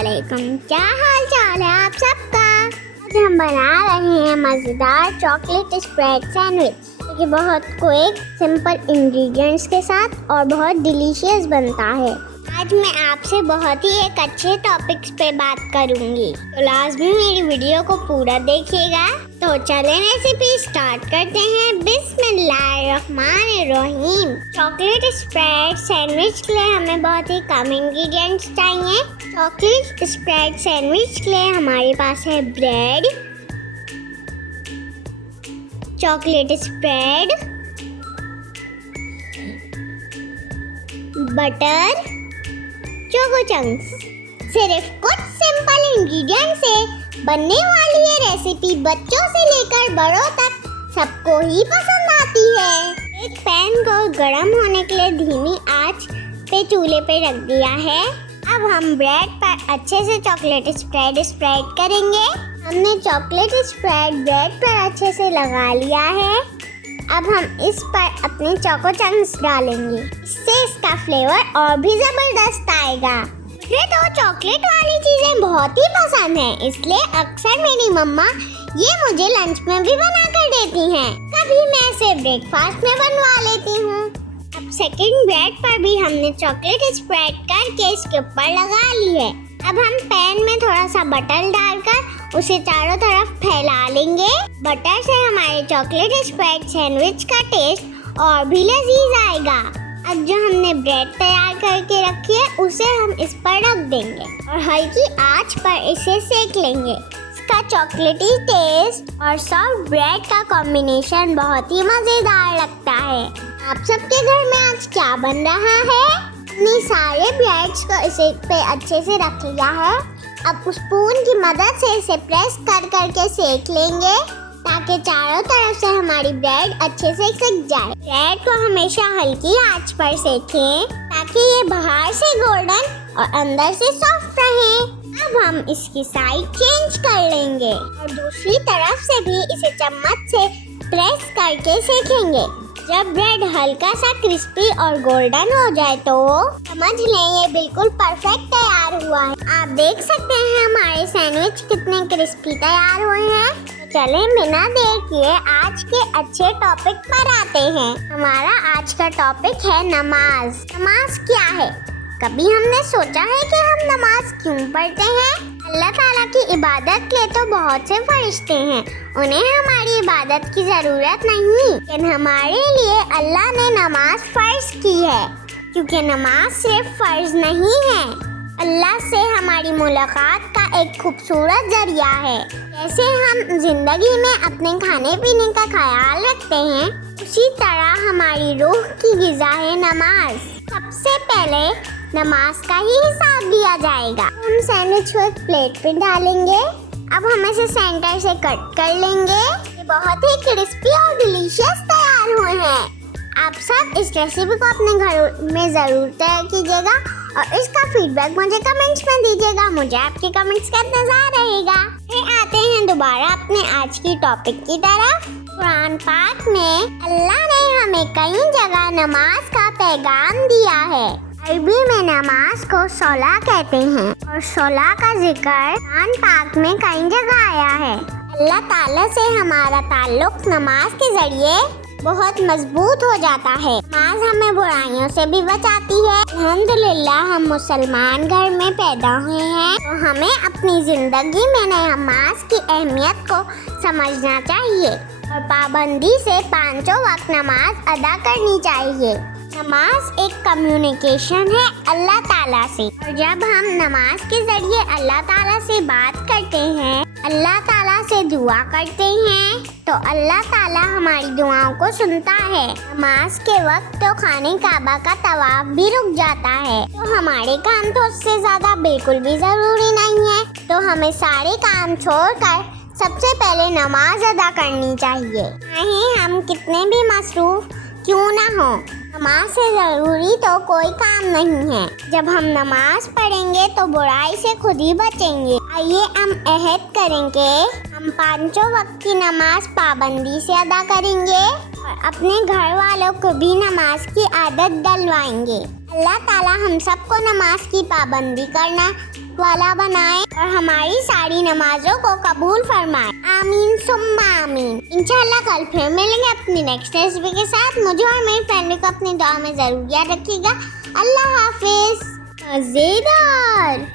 वालेकुम। क्या हाल चाल है आप सबका। आज हम बना रहे हैं मज़ेदार चॉकलेट स्प्रेड सैंडविच, जो बहुत क्विक सिंपल इंग्रेडिएंट्स के साथ और बहुत डिलीशियस बनता है। आज मैं आपसे बहुत ही एक अच्छे टॉपिक्स पे बात करूंगी, तो लाजमी मेरी वीडियो को पूरा देखिएगा। तो चलें रेसिपी स्टार्ट करते हैं। बिस्मिल्लाहिर्रहमानिर्रहीम। चॉकलेट स्प्रेड सैंडविच के लिए हमें बहुत ही कम इंग्रेडिएंट्स चाहिए। चॉकलेट स्प्रेड सैंडविच के लिए हमारे पास है bread, chocolate spread, butter, choco chunks. सिर्फ कुछ सिंपल इंग्रेडिएंट से बनने वाली ये रेसिपी बच्चों से लेकर बड़ों तक सबको ही पसंद आती है। एक पैन को गर्म होने के लिए धीमी आंच पे चूल्हे पे रख दिया है। अब हम ब्रेड पर अच्छे से चॉकलेट स्प्रेड करेंगे। हमने चॉकलेट स्प्रेड ब्रेड पर अच्छे से लगा लिया है। अब हम इस पर अपने चोको चंक्स डालेंगे, इससे इसका फ्लेवर और भी जबरदस्त आएगा। मुझे तो चॉकलेट वाली चीजें बहुत ही पसंद हैं, इसलिए अक्सर मेरी मम्मा ये मुझे लंच में भी बना कर देती हैं। कभी मैं इसे ब्रेकफास्ट में बनवा लेती हूँ। अब सेकंड ब्रेड पर भी हमने चॉकलेट स्प्रेड करके इसके ऊपर लगा ली है। अब हम पैन में थोड़ा सा बटर डालकर उसे चारों तरफ फैला लेंगे। बटर से हमारे चॉकलेट स्प्रेड सैंडविच का टेस्ट और भी लजीज आएगा। अब जो हमने ब्रेड तैयार करके रखी है उसे हम इस पर रख देंगे और हल्की आंच पर इसे सेक लेंगे। इसका चॉकलेटी टेस्ट और सॉफ्ट ब्रेड का कॉम्बिनेशन बहुत ही मजेदार लगता है। आप सबके घर में आज क्या बन रहा है? अपने सारे ब्रेड्स को इसे पे अच्छे से रख लिया है। अब स्पून की मदद से इसे प्रेस कर करके सेक लेंगे, ताकि चारों तरफ से हमारी ब्रेड अच्छे से सिक जाए। ब्रेड को हमेशा हल्की आंच पर सेकें, ताकि ये बाहर से गोल्डन और अंदर से सॉफ्ट रहे। अब हम इसकी साइड चेंज कर लेंगे और दूसरी तरफ से भी इसे चम्मच से प्रेस करके सेकेंगे। जब ब्रेड हल्का सा क्रिस्पी और गोल्डन हो जाए तो समझ लें ये बिल्कुल परफेक्ट तैयार हुआ है। आप देख सकते हैं हमारे सैंडविच कितने क्रिस्पी तैयार हुए हैं। तो चलें बिना देर किए आज के अच्छे टॉपिक पर आते हैं। हमारा आज का टॉपिक है नमाज। नमाज क्या है? कभी हमने सोचा है कि हम नमाज क्यों पढ़ते हैं? अल्लाह ताला की इबादत के लिए तो बहुत से फरिश्ते हैं, उन्हें हमारी इबादत की जरूरत नहीं, लेकिन हमारे लिए अल्लाह ने नमाज फर्ज की है, क्योंकि नमाज सिर्फ फर्ज नहीं है, अल्लाह से हमारी मुलाकात का एक खूबसूरत जरिया है। जैसे हम जिंदगी में अपने खाने पीने का ख्याल रखते हैं, उसी तरह हमारी रूह की ग़िज़ा है नमाज। सबसे पहले नमाज का ही हिसाब दिया जाएगा। हम सैंडविच को एक प्लेट पे डालेंगे। अब हम इसे सेंटर से कट कर लेंगे। ये बहुत ही क्रिस्पी और डिलीशियस तैयार हुए हैं। आप सब इस रेसिपी को अपने घर में ज़रूर तैयार कीजिएगा और इसका फीडबैक मुझे कमेंट्स में दीजिएगा। मुझे आपके कमेंट्स का इंतजार रहेगा। फिर आते हैं दोबारा अपने आज की टॉपिक की तरफ। कुरान पाक में अल्लाह ने हमें कई जगह नमाज का पैगाम दिया है। अरबी में नमाज को सौला कहते हैं और सौला का जिक्र कुरान पाक में कई जगह आया है। अल्लाह ताला से हमारा ताल्लुक नमाज के जरिए बहुत मजबूत हो जाता है। नमाज हमें बुराइयों से भी बचाती है। अल्हम्दुलिल्लाह हम मुसलमान घर में पैदा हुए हैं, तो हमें अपनी जिंदगी में नमाज की अहमियत को समझना चाहिए और पाबंदी से पांचों वक्त नमाज अदा करनी चाहिए। नमाज एक कम्युनिकेशन है अल्लाह ताला से, और जब हम नमाज के जरिए अल्लाह ताला से बात करते हैं, अल्लाह ताला से दुआ करते हैं, तो अल्लाह ताला हमारी दुआओं को सुनता है। नमाज के वक्त तो खाने काबा का तवाफ भी रुक जाता है, तो हमारे काम तो उससे ज्यादा बिल्कुल भी जरूरी नहीं है। तो हमें सारे काम छोड़कर सबसे पहले नमाज अदा करनी चाहिए, चाहे हम कितने भी मसरूफ क्यों ना हो। नमाज से ज़रूरी तो कोई काम नहीं है। जब हम नमाज पढ़ेंगे तो बुराई से खुद ही बचेंगे। आइए हम अहद करेंगे, हम पांचों वक्त की नमाज पाबंदी से अदा करेंगे और अपने घर वालों को भी नमाज की आदत डलवाएंगे। अल्लाह ताला हम सबको नमाज की पाबंदी करना वाला बनाए और हमारी सारी नमाजों को कबूल फरमाए। आमीन सुम्मा आमीन। इंशाल्लाह कल फिर मिलेंगे अपनी नेक्स्ट रेसिपी के साथ। मुझे और मेरी फैमिली को अपनी दुआ में जरूर याद रखिएगा। अल्लाह हाफिज। मजेदार।